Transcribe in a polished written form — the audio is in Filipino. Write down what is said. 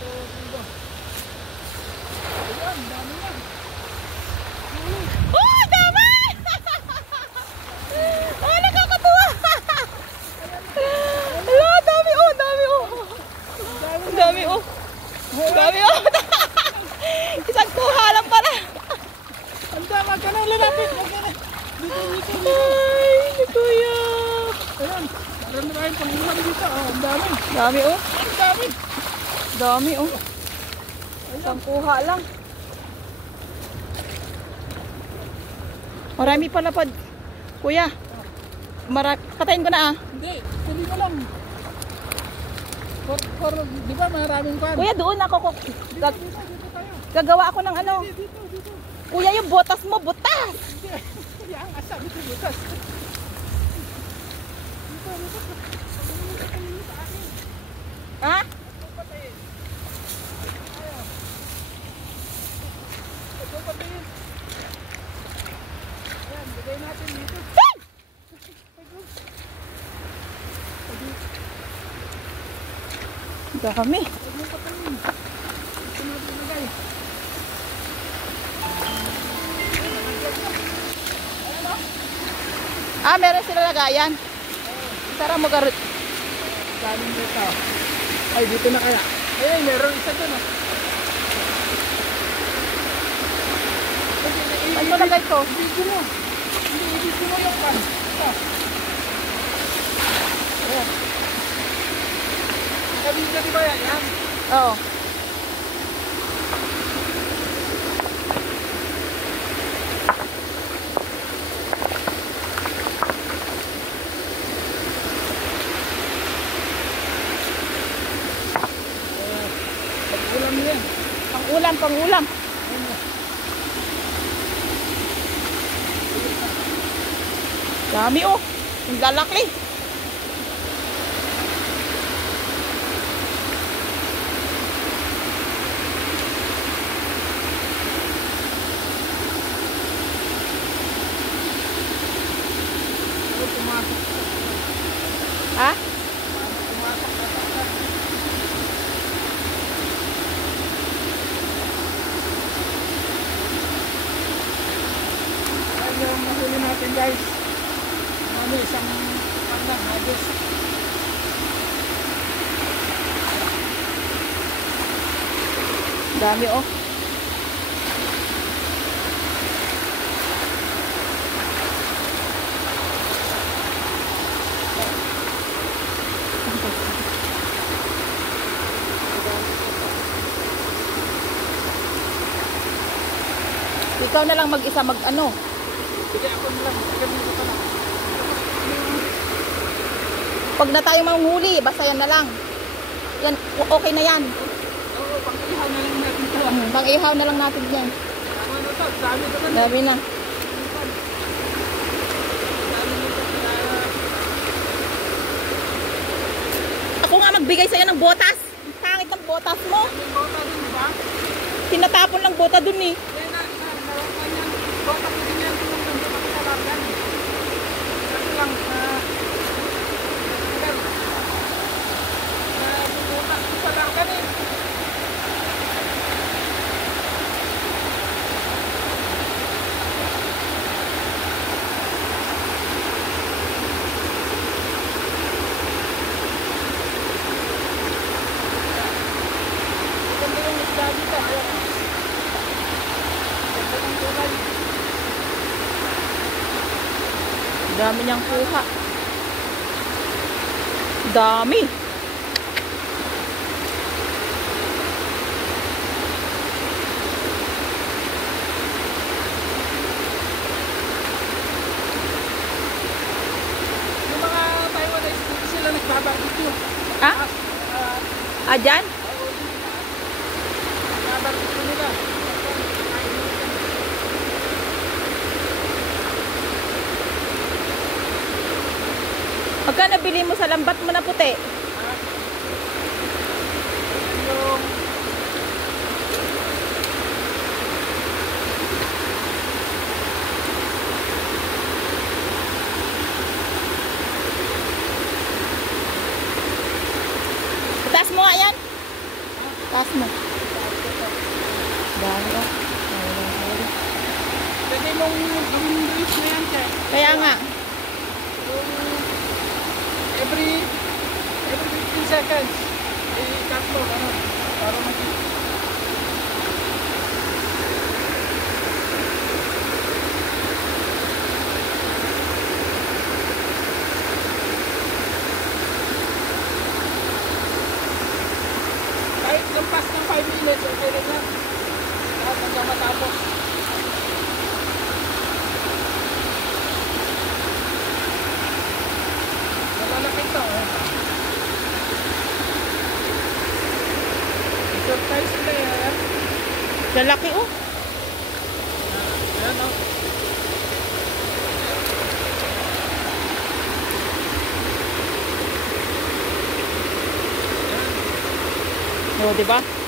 Ayan, dami yan. Oh, dami! Oh, nakakatuwa! Ala, dami oh, dami oh. Dami oh. Dami oh. Isang kuha lang pala. Ang dami ka na, lalapit. Dito. Ay, si Kuya. Ayan, marami tayong panguhan dito. Oh, ang dami. Dami oh. Ang dami. Dami oh. Isang kuha lang. Marami pala pa. Kuya. Patayin ko na ah. Hindi, hindi ko lang. Di ba maraming pan? Kuya, doon ako. Dito tayo. Gagawa ako ng ano. Dito. Kuya, yung botas mo, butas. Hindi, ang asa dito butas. Ha? Ayan, bigay natin dito. Dami. Huwag mong patayin. Ito natin nagay. Ah, meron sila lagayan. Tara mo garot. Galing dito. Ay, dito na kaya. Ayun, meron isa dun. Oh. Saan mo lagay ko? Ibigin mo. Hindi, ibigin mo yung pan. Ito. Ayan. Sabihin na di ba yan? Oo. Pag-ulam yan. Pang-ulam, pang-ulam. Dami oh. Ang lalaki. Ano pumasok? Ha? Pumasok na baka. Ayan yung mahuli natin guys. Ano, isang panggang hagis. Dami oh. Ikaw na lang mag-isa mag-ano. Sige, ako na lang. Ganito ka lang. Pag na tayo manghuli, basta yan na lang. Yan, okay na yan. Oo, pang-ihaw na lang natin ito. Pang-ihaw na lang natin yan. Tama na ito. Dami ito na. Dami na. Dami nito. Ako nga magbigay sa'yo ng botas. Ang pangit ng botas mo. May bota din, di ba? Tinatapon lang bota dun eh. Kaya naroon yan. Bota ko din yan. Kung nandun ako sa laban. Kasi lang, bota ko sa laban eh. Ganda yung isda dito. Ayan. Ganda ng tulay. Dami niyang kuha. Dami. Yung mga Taiwanese, hindi sila nagbabarbecue. Ah? Ah, dyan? Nagbabarbecue nila. Magkano bili mo sa lambat mo na puti? Yung Taas mo nga yan. taas mo. Dami oh. Pwede mong gawin bridge na yan, Che. Kaya nga. Every 15 seconds. I-cut mo, gano'n. Para mag- kahit lampas ng 5 minutes, okay rin yan. Lahat hanggang matapos. Wala nakita, eh. Surprise nila yan. Lalaki oh. Ayan, oh. O, diba?